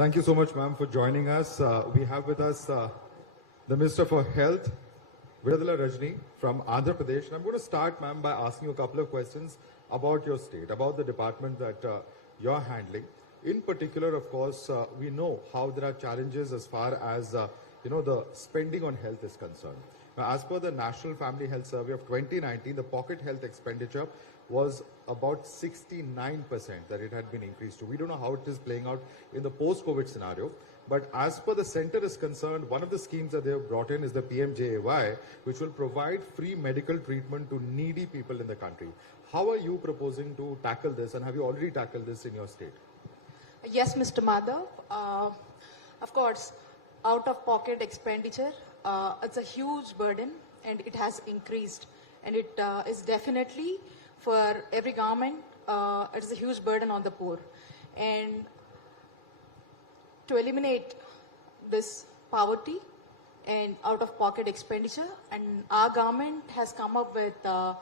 Thank you so much, ma'am, for joining us. We have with us the Minister for Health, Vidadala Rajini from Andhra Pradesh. And I'm going to start, ma'am, by asking you a couple of questions about your state, about the department that you're handling. In particular, of course, we know how there are challenges as far as the spending on health is concerned. Now, as per the National Family Health Survey of 2019, the pocket health expenditure was about 69% that it had been increased to. We don't know how it is playing out in the post-COVID scenario, but as per the center is concerned, one of the schemes that they have brought in is the PMJAY, which will provide free medical treatment to needy people in the country. How are you proposing to tackle this, and have you already tackled this in your state? Yes, Mr. Madhav. Of course, out-of-pocket expenditure, it's a huge burden and it has increased. And it is definitely, for every government, it is a huge burden on the poor. And to eliminate this poverty and out-of-pocket expenditure, and our government has come up with a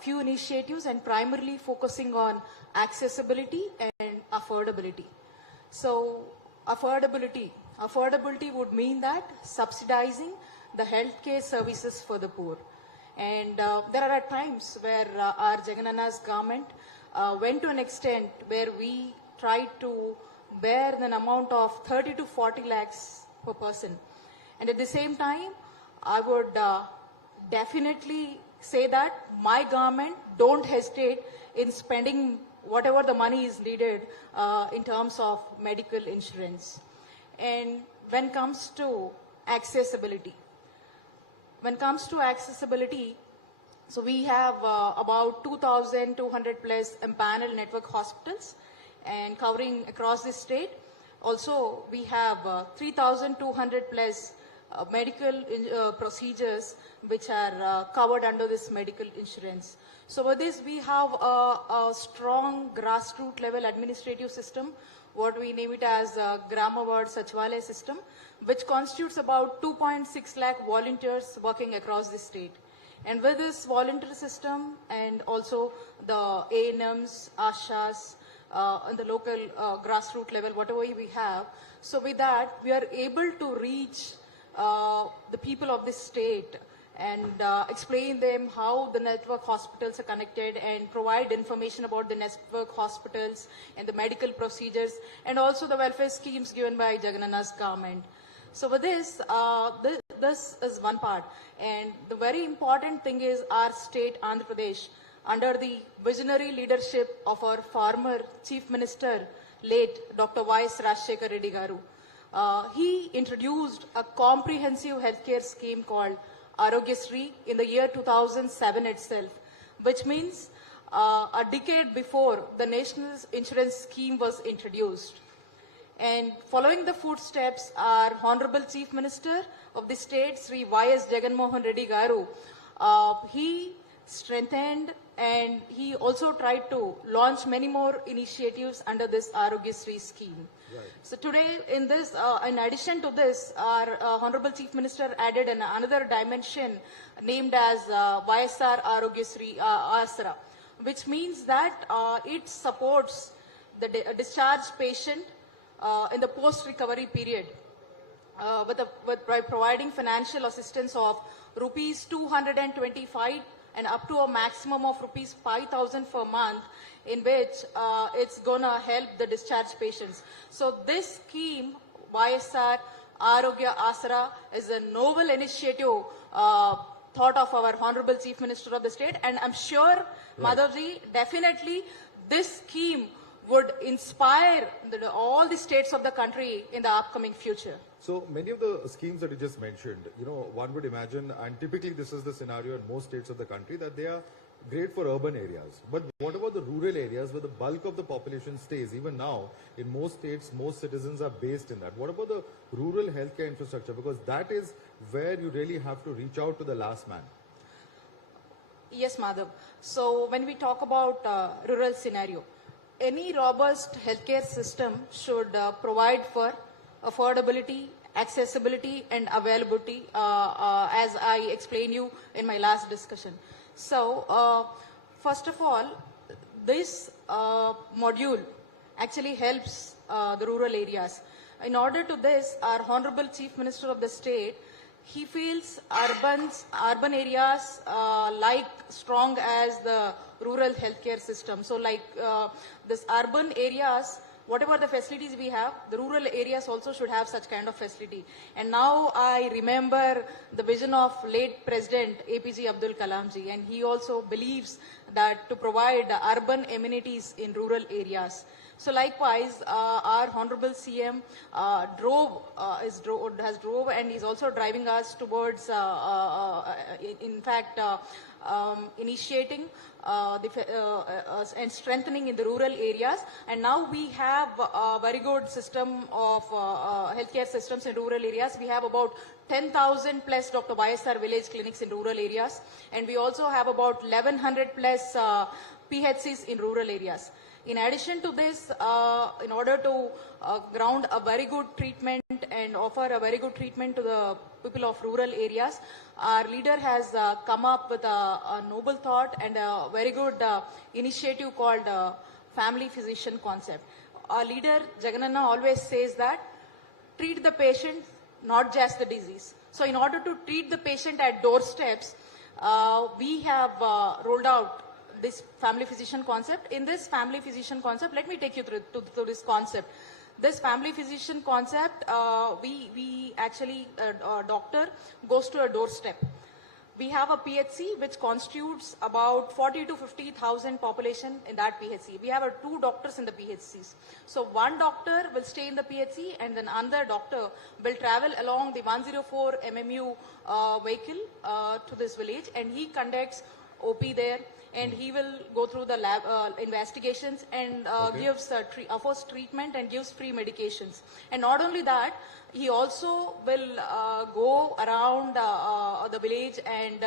few initiatives and primarily focusing on accessibility and affordability. So affordability would mean that subsidizing the healthcare services for the poor. And there are times where our Jaganana's government went to an extent where we tried to bear an amount of 30 to 40 lakhs per person. And at the same time, I would definitely say that my government don't hesitate in spending whatever the money is needed in terms of medical insurance. And when it comes to accessibility, so we have about 2,200 plus empaneled network hospitals and covering across the state. Also, we have 3,200 plus medical procedures which are covered under this medical insurance. So with this, we have a strong grassroots level administrative system, what we name it as Gramaward Sachwalaya system, which constitutes about 2.6 lakh volunteers working across the state. And with this volunteer system and also the ANMs, ASHAs, on the local grassroots level, whatever we have, so with that, we are able to reach the people of this state and explain them how the network hospitals are connected and provide information about the network hospitals and the medical procedures and also the welfare schemes given by Jaganana's government. So with this, this is one part. And the very important thing is our state, Andhra Pradesh, under the visionary leadership of our former Chief Minister, late Dr. Y.S. Rajshekar Reddy Garu, he introduced a comprehensive healthcare scheme called Arogyasri in the year 2007 itself, which means a decade before the national insurance scheme was introduced. And following the footsteps, our Honorable Chief Minister of the state, Sri Y.S. Jaganmohan Reddy Garu, he strengthened and he also tried to launch many more initiatives under this Arogyasri scheme. Right. So today, in this, in addition to this, our Honorable Chief Minister added another dimension named as YSR Arogyasri Asra, which means that it supports the discharged patient in the post-recovery period by providing financial assistance of rupees 225 and up to a maximum of rupees 5,000 per month, in which it's gonna help the discharged patients. So this scheme, YSR Arogya Asara, is a novel initiative thought of our Honorable Chief Minister of the state, and I'm sure, right, Madhavji, definitely this scheme would inspire all the states of the country in the upcoming future. So many of the schemes that you just mentioned, one would imagine, and typically this is the scenario in most states of the country, that they are great for urban areas. But what about the rural areas where the bulk of the population stays? Even now, in most states, most citizens are based in that. What about the rural healthcare infrastructure? Because that is where you really have to reach out to the last man. Yes, Madhav. So when we talk about rural scenario, any robust healthcare system should provide for affordability, accessibility and availability, as I explained you in my last discussion. So first of all, this module actually helps the rural areas. In order to this, our Honorable Chief Minister of the state, he feels urban areas like strong as the rural healthcare system. So like this urban areas, whatever the facilities we have, the rural areas also should have such kind of facility. And now I remember the vision of late President APJ Abdul Kalam ji, and he also believes that to provide urban amenities in rural areas. So likewise, our Honorable CM has drove and is also driving us towards, in fact, initiating and strengthening in the rural areas. And now we have a very good system of healthcare systems in rural areas. We have about 10,000 plus Dr. YSR village clinics in rural areas. And we also have about 1,100 plus PHCs in rural areas. In addition to this, in order to ground a very good treatment and offer a very good treatment to the people of rural areas, our leader has come up with a noble thought and a very good initiative called family physician concept. Our leader, Jagannanna, always says that treat the patient, not just the disease. So in order to treat the patient at doorsteps, we have rolled out this family physician concept. In this family physician concept, let me take you through this concept. This family physician concept, we actually, a doctor goes to a doorstep. We have a PHC which constitutes about 40 to 50,000 population in that PHC. We have 2 doctors in the PHCs. So one doctor will stay in the PHC and then another doctor will travel along the 104 MMU vehicle to this village, and he conducts OP there, and he will go through the lab investigations and gives offers treatment and gives free medications. And not only that, he also will go around the village, and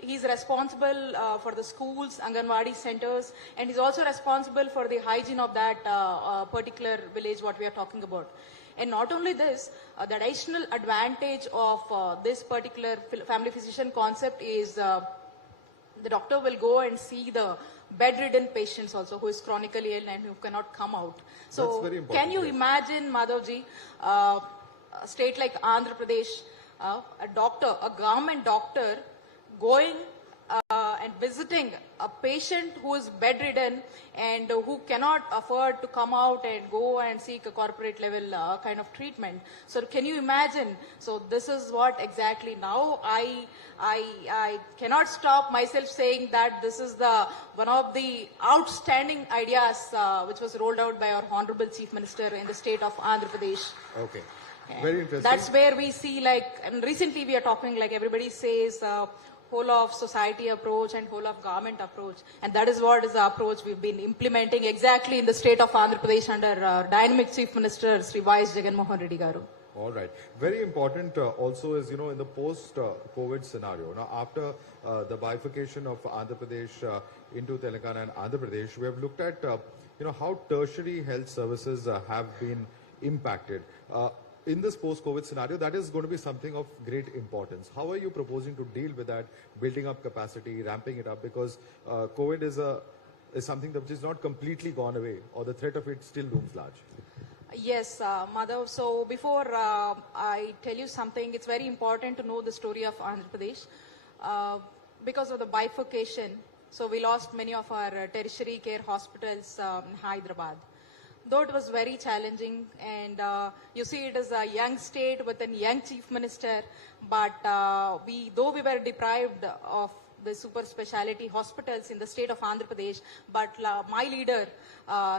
he's responsible for the schools, Anganwadi centers, and he's also responsible for the hygiene of that particular village what we are talking about. And not only this, the additional advantage of this particular family physician concept is the doctor will go and see the bedridden patients also who is chronically ill and who cannot come out. So can you imagine, Madhavji, a state like Andhra Pradesh, a government doctor going and visiting a patient who is bedridden and who cannot afford to come out and go and seek a corporate level kind of treatment. So can you imagine? So this is what exactly now I cannot stop myself saying that this is one of the outstanding ideas which was rolled out by our Honorable Chief Minister in the state of Andhra Pradesh. Okay. Very interesting. That's where we see, like, and recently we are talking, like everybody says, whole of society approach and whole of government approach. And that is what is the approach we've been implementing exactly in the state of Andhra Pradesh under dynamic Chief Minister Sri Y.S. Jagannath Reddy Garu. All right. Very important also is, in the post-COVID scenario, now after the bifurcation of Andhra Pradesh into Telangana and Andhra Pradesh, we have looked at, how tertiary health services have been impacted. In this post-COVID scenario, that is going to be something of great importance. How are you proposing to deal with that, building up capacity, ramping it up? Because COVID is something that is not completely gone away, or the threat of it still looms large. Yes, Madhav. So before I tell you something, it's very important to know the story of Andhra Pradesh. Because of the bifurcation, so we lost many of our tertiary care hospitals in Hyderabad. Though it was very challenging, and you see it is a young state with a young chief minister, but though we were deprived of the super speciality hospitals in the state of Andhra Pradesh, but my leader,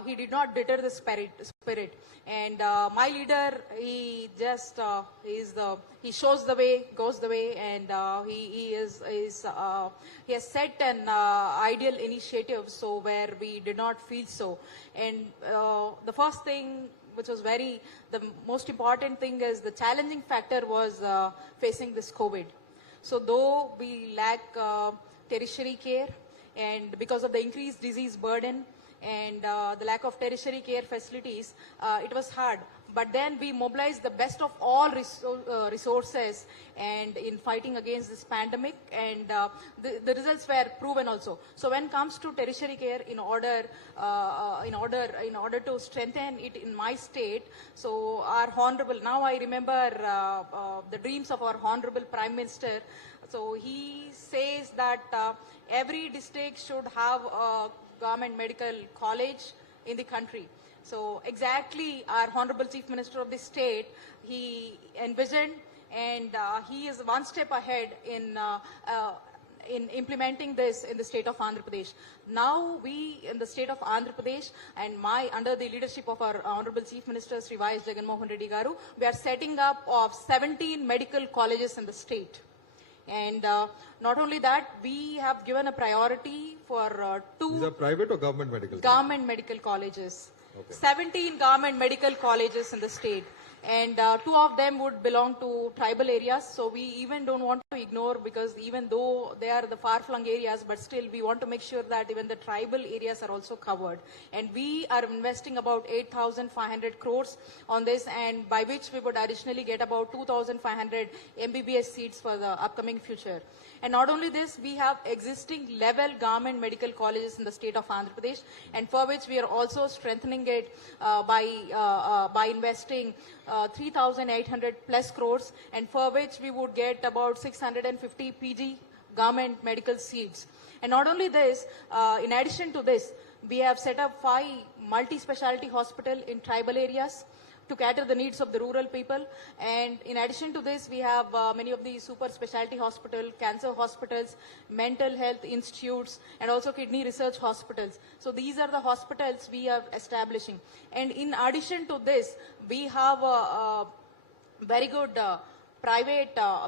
he did not deter the spirit. And my leader, he just, he shows the way, goes the way, and he has set an ideal initiative, so where we did not feel so. And the first thing, which was the most important thing is the challenging factor was facing this COVID. So though we lack tertiary care, and because of the increased disease burden, and the lack of tertiary care facilities, it was hard. But then we mobilized the best of all resources and in fighting against this pandemic, and the results were proven also. So when it comes to tertiary care, in order to strengthen it in my state, so our honorable, now I remember the dreams of our honorable Prime Minister. So he says that every district should have a government medical college in the country. So exactly our Honorable Chief Minister of the state, he envisioned, and he is one step ahead in implementing this in the state of Andhra Pradesh. Now we in the state of Andhra Pradesh, and under the leadership of our Honorable Chief Minister Sri Y. S. Jagannath Reddy Garu, we are setting up of 17 medical colleges in the state. And not only that, we have given a priority for two... These are private or government medical colleges? Government medical colleges. Okay. 17 government medical colleges in the state. And 2 of them would belong to tribal areas. So we even don't want to ignore, because even though they are the far-flung areas, but still we want to make sure that even the tribal areas are also covered. And we are investing about 8,500 crores on this, and by which we would additionally get about 2,500 MBBS seats for the upcoming future. And not only this, we have existing level government medical colleges in the state of Andhra Pradesh, and for which we are also strengthening it by investing 3,800 plus crores, and for which we would get about 650 PG government medical seats. And not only this, in addition to this, we have set up 5 multi-specialty hospitals in tribal areas to cater the needs of the rural people. And in addition to this, we have many of the super specialty hospitals, cancer hospitals, mental health institutes, and also kidney research hospitals. So these are the hospitals we are establishing. And in addition to this, we have a very good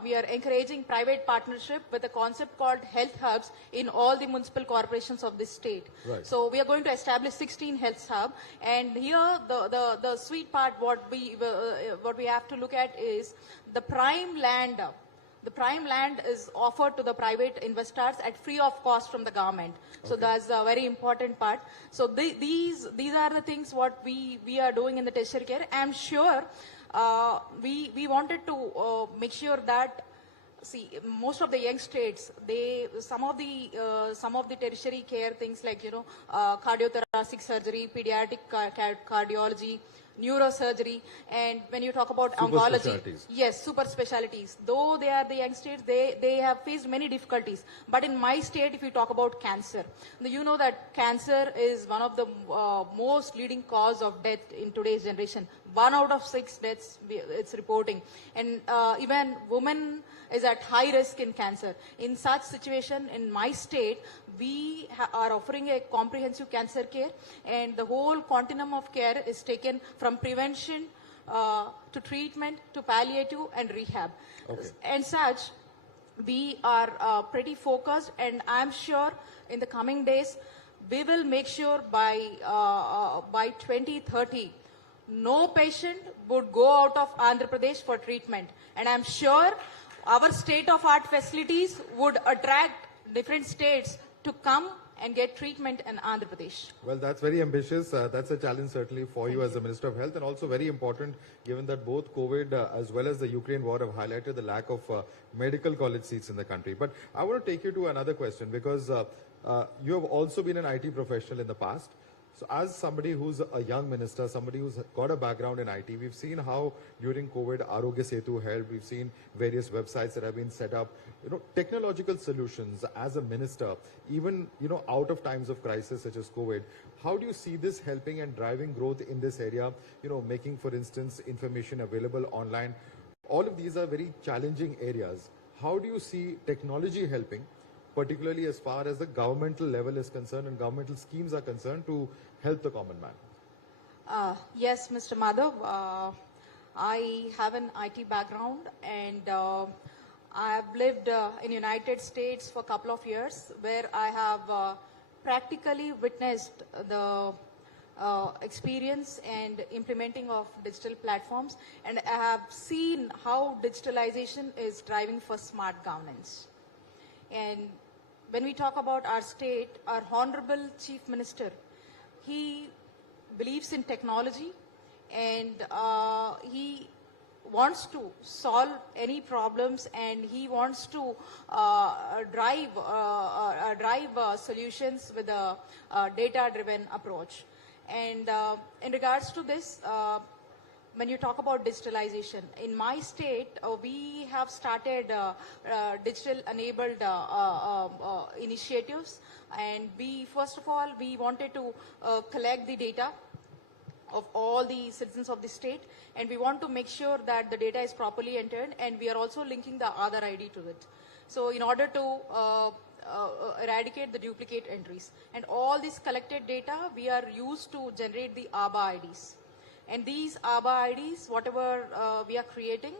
we are encouraging private partnership with a concept called health hubs in all the municipal corporations of this state. Right. So we are going to establish 16 health hubs, and here the sweet part, what we have to look at is the prime land. The prime land is offered to the private investors at free of cost from the government. So that's a very important part. So these are the things what we are doing in the tertiary care. I'm sure we wanted to make sure that, see, most of the young states, some of the tertiary care things like, cardiothoracic surgery, pediatric cardiology, neurosurgery, and when you talk about oncology, yes, super specialties. Though they are the young states, they have faced many difficulties. But in my state, if you talk about cancer, you know that cancer is one of the most leading cause of death in today's generation. 1 out of 6 deaths it's reporting, and even women is at high risk in cancer. In such situation, in my state, we are offering a comprehensive cancer care, and the whole continuum of care is taken from prevention to treatment to palliative and rehab. Okay. And such, we are pretty focused, and I'm sure in the coming days, we will make sure by 2030, no patient would go out of Andhra Pradesh for treatment. And I'm sure our state-of-art facilities would attract different states to come and get treatment in Andhra Pradesh. Well, that's very ambitious. That's a challenge certainly for you as the Minister of Health, and also very important given that both COVID as well as the Ukraine war have highlighted the lack of medical college seats in the country. But I want to take you to another question, because you have also been an IT professional in the past. So as somebody who's a young minister, somebody who's got a background in IT, we've seen how during COVID, Arogya Setu helped. We've seen various websites that have been set up. Technological solutions as a minister, even, out of times of crisis such as COVID, how do you see this helping and driving growth in this area? Making, for instance, information available online. All of these are very challenging areas. How do you see technology helping, particularly as far as the governmental level is concerned and governmental schemes are concerned, to help the common man? Yes, Mr. Madhav. I have an IT background, and I have lived in United States for a couple of years, where I have practically witnessed the experience and implementing of digital platforms, and I have seen how digitalization is driving for smart governance. And when we talk about our state, our Honorable Chief Minister, he believes in technology, and he wants to solve any problems, and he wants to drive solutions with a data-driven approach. And in regards to this, when you talk about digitalization, in my state, we have started digital-enabled initiatives, and first of all, we wanted to collect the data of all the citizens of the state, and we want to make sure that the data is properly entered, and we are also linking the Aadhaar ID to it. So in order to eradicate the duplicate entries, and all this collected data we are used to generate the ABA IDs. And these ABA IDs, whatever we are creating,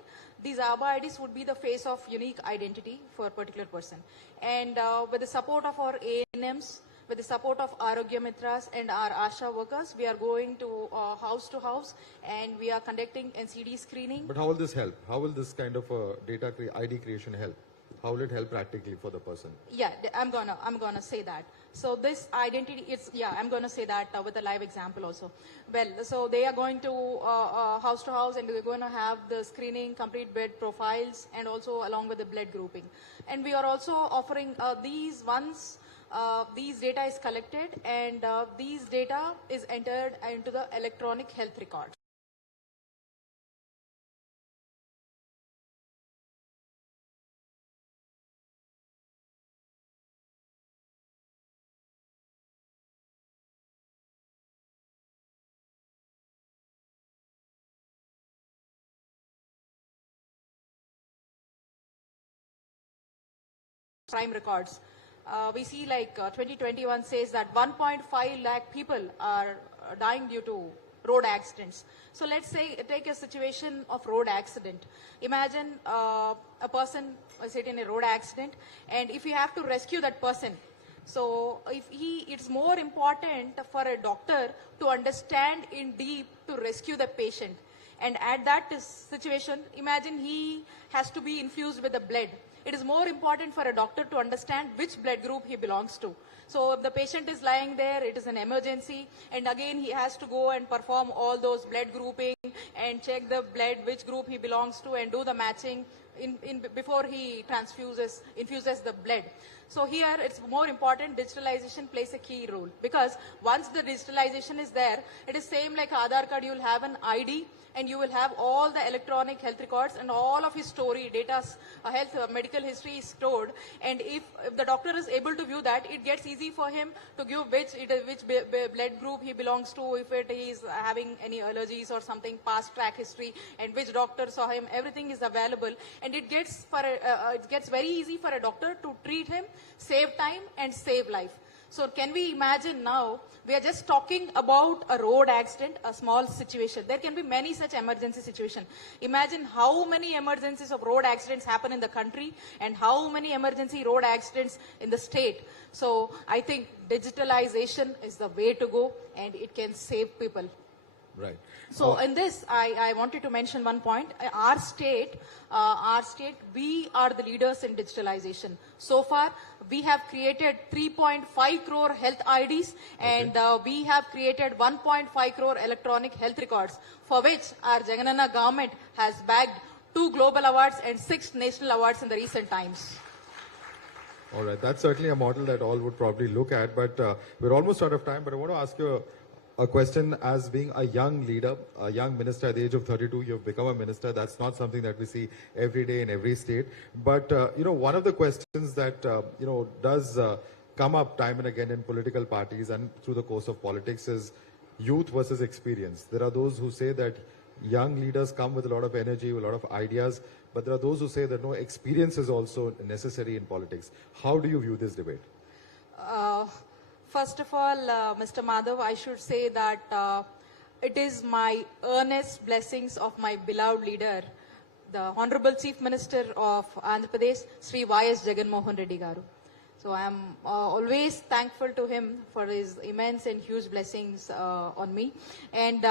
these ABA IDs would be the face of unique identity for a particular person. And with the support of our ANMs, with the support of Arogya Mitras and our ASHA workers, we are going to house, and we are conducting NCD screening. But how will this help? How will this kind of data ID creation help? How will it help practically for the person? Yeah, I'm gonna say that. So this identity, I'm gonna say that with a live example also. Well, so they are going to house, and we're going to have the screening, complete blood profiles, and also along with the blood grouping. And we are also offering these once these data is collected, and these data is entered into the electronic health record. Crime records. We see like 2021 says that 1.5 lakh people are dying due to road accidents. So let's say, take a situation of road accident. Imagine a person is hit in a road accident, and if you have to rescue that person, so it's more important for a doctor to understand in deep to rescue the patient. And at that situation, imagine he has to be infused with the blood. It is more important for a doctor to understand which blood group he belongs to. So if the patient is lying there, it is an emergency, and again he has to go and perform all those blood grouping and check the blood, which group he belongs to, and do the matching before he infuses the blood. So here it's more important, digitalization plays a key role, because once the digitalization is there, it is same like Aadhaar card. You will have an ID, and you will have all the electronic health records, and all of his story, data, medical history is stored. And if the doctor is able to view that, it gets easy for him to give which blood group he belongs to, if he is having any allergies or something, past track history, and which doctor saw him. Everything is available, and it gets very easy for a doctor to treat him, save time and save life. So can we imagine now, we are just talking about a road accident, a small situation. There can be many such emergency situations. Imagine how many emergencies of road accidents happen in the country, and how many emergency road accidents in the state. So I think digitalization is the way to go, and it can save people. Right. So in this, I wanted to mention one point. Our state, we are the leaders in digitalization. So far, we have created 3.5 crore health IDs, and we have created 1.5 crore electronic health records, for which our Jagannath government has bagged 2 global awards and 6 national awards in the recent times. All right. That's certainly a model that all would probably look at, but we're almost out of time. But I want to ask you a question. As being a young leader, a young minister at the age of 32, you've become a minister. That's not something that we see every day in every state. But, one of the questions that, does come up time and again in political parties and through the course of politics is youth versus experience. There are those who say that young leaders come with a lot of energy, with a lot of ideas, but there are those who say that no, experience is also necessary in politics. How do you view this debate? First of all, Mr. Madhav, I should say that it is my earnest blessings of my beloved leader, the Honorable Chief Minister of Andhra Pradesh, Sri Y.S. Jaganmohan Reddy Garu. So I am always thankful to him for his immense and huge blessings on me. And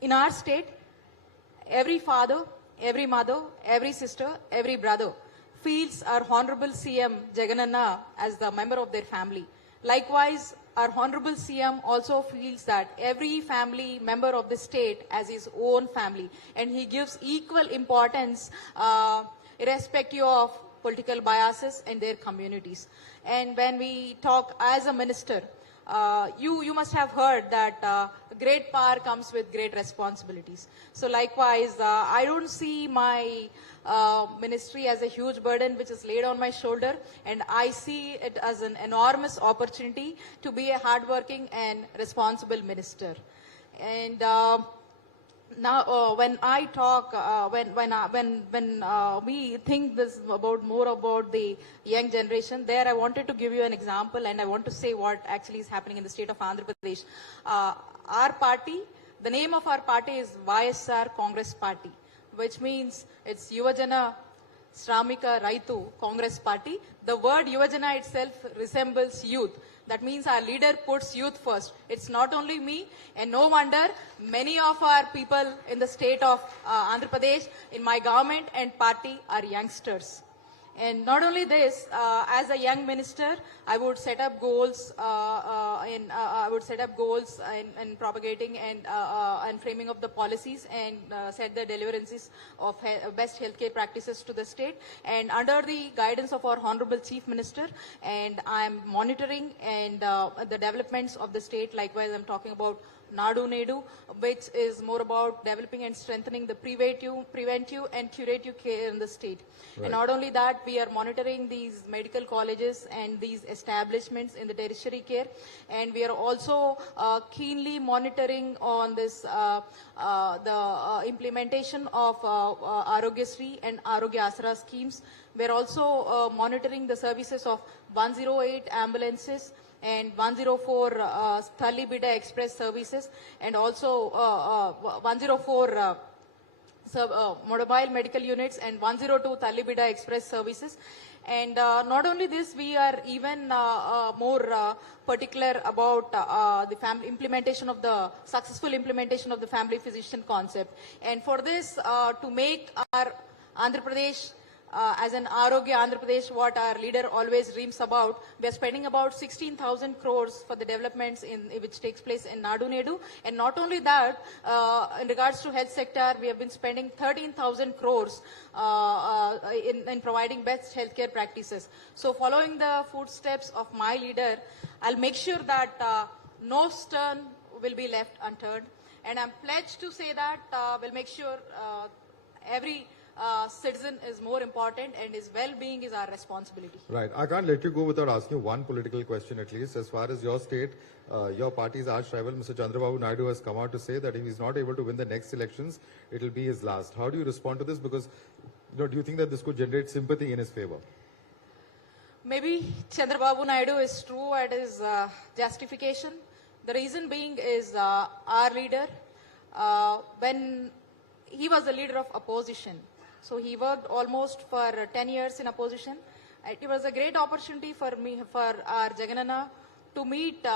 in our state, every father, every mother, every sister, every brother feels our Honorable CM Jagannatha as the member of their family. Likewise, our Honorable CM also feels that every family member of the state as his own family, and he gives equal importance irrespective of political biases in their communities. And when we talk as a minister, you must have heard that great power comes with great responsibilities. So likewise, I don't see my ministry as a huge burden which is laid on my shoulder, and I see it as an enormous opportunity to be a hardworking and responsible minister. And now, when I talk, when we think this about more about the young generation, there I wanted to give you an example, and I want to say what actually is happening in the state of Andhra Pradesh. Our party, the name of our party is YSR Congress Party, which means it's Yuvajana Shramika Raitu Congress Party. The word Yuvajana itself resembles youth. That means our leader puts youth first. It's not only me, and no wonder many of our people in the state of Andhra Pradesh, in my government and party, are youngsters. And not only this, as a young minister, I would set up goals in propagating and framing of the policies, and set the deliverances of best healthcare practices to the state. And under the guidance of our Honorable Chief Minister, and I'm monitoring and the developments of the state. Likewise, I'm talking about Nadu Nedu, which is more about developing and strengthening the preventive and curative care in the state. Right. And not only that, we are monitoring these medical colleges and these establishments in the tertiary care, and we are also keenly monitoring on this implementation of Arogyasri and Arogya Asra schemes. We are also monitoring the services of 108 ambulances and 104 Thalli Bida Express services, and also 104 mobile medical units and 102 Thalli Bida Express services. And not only this, we are even more particular about the implementation of the successful implementation of the family physician concept. And for this, to make our Andhra Pradesh as an Arogya Andhra Pradesh, what our leader always dreams about, we are spending about 16,000 crores for the developments which takes place in Nadu Nedu. And not only that, in regards to health sector, we have been spending 13,000 crores in providing best healthcare practices. So following the footsteps of my leader, I'll make sure that no stone will be left unturned. And I'm pledged to say that we'll make sure every citizen is more important, and his well-being is our responsibility. Right. I can't let you go without asking you one political question at least. As far as your state, your party's arch rival, Mr. Chandrababu Naidu, has come out to say that if he's not able to win the next elections, it will be his last. How do you respond to this? Because, do you think that this could generate sympathy in his favor? Maybe Chandrababu Naidu is true at his justification. The reason being is our leader, when he was the leader of opposition, so he worked almost for 10 years in opposition. It was a great opportunity for me, for our Jaganana, to meet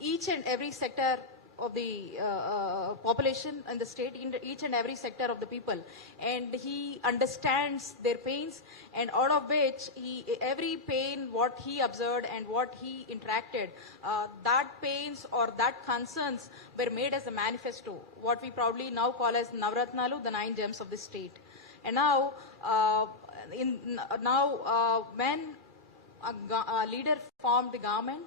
each and every sector of the population in the state, in each and every sector of the people. And he understands their pains, and out of which every pain, what he observed and what he interacted, that pains or that concerns were made as a manifesto, what we proudly now call as Navratnalu, the 9 gems of the state. And now, when a leader formed the government,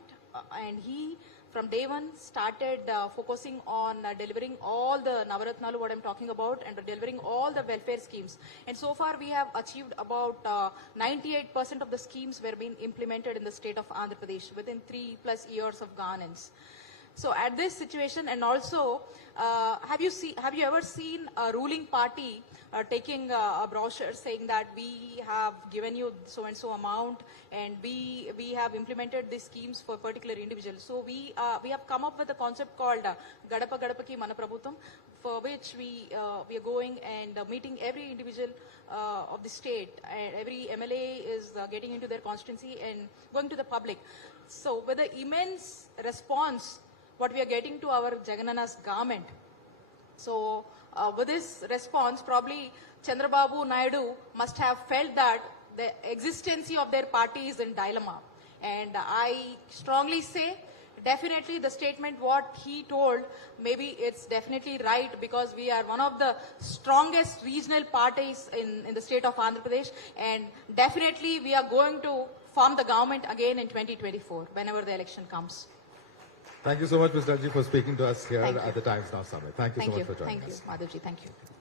and he from day one started focusing on delivering all the Navaratnalu, what I'm talking about, and delivering all the welfare schemes. And so far we have achieved about 98% of the schemes were being implemented in the state of Andhra Pradesh within 3+ years of governance. So at this situation, and also, have you ever seen a ruling party taking a brochure saying that we have given you so and so amount, and we have implemented these schemes for particular individuals? So we have come up with a concept called Gadapa Gadapaki Mana Prabhutam, for which we are going and meeting every individual of the state, and every MLA is getting into their constituency and going to the public. So with the immense response what we are getting to our Jaganana's government. So with this response, probably Chandrababu Naidu must have felt that the existence of their party is in dilemma. And I strongly say definitely the statement what he told, maybe it's definitely right, because we are one of the strongest regional parties in the state of Andhra Pradesh, and definitely we are going to form the government again in 2024 whenever the election comes. Thank you so much, Ms. Ranji, for speaking to us here Thank you. at the Times Now Summit. Thank you so much for joining Thank you, us. Madhavji. Thank you.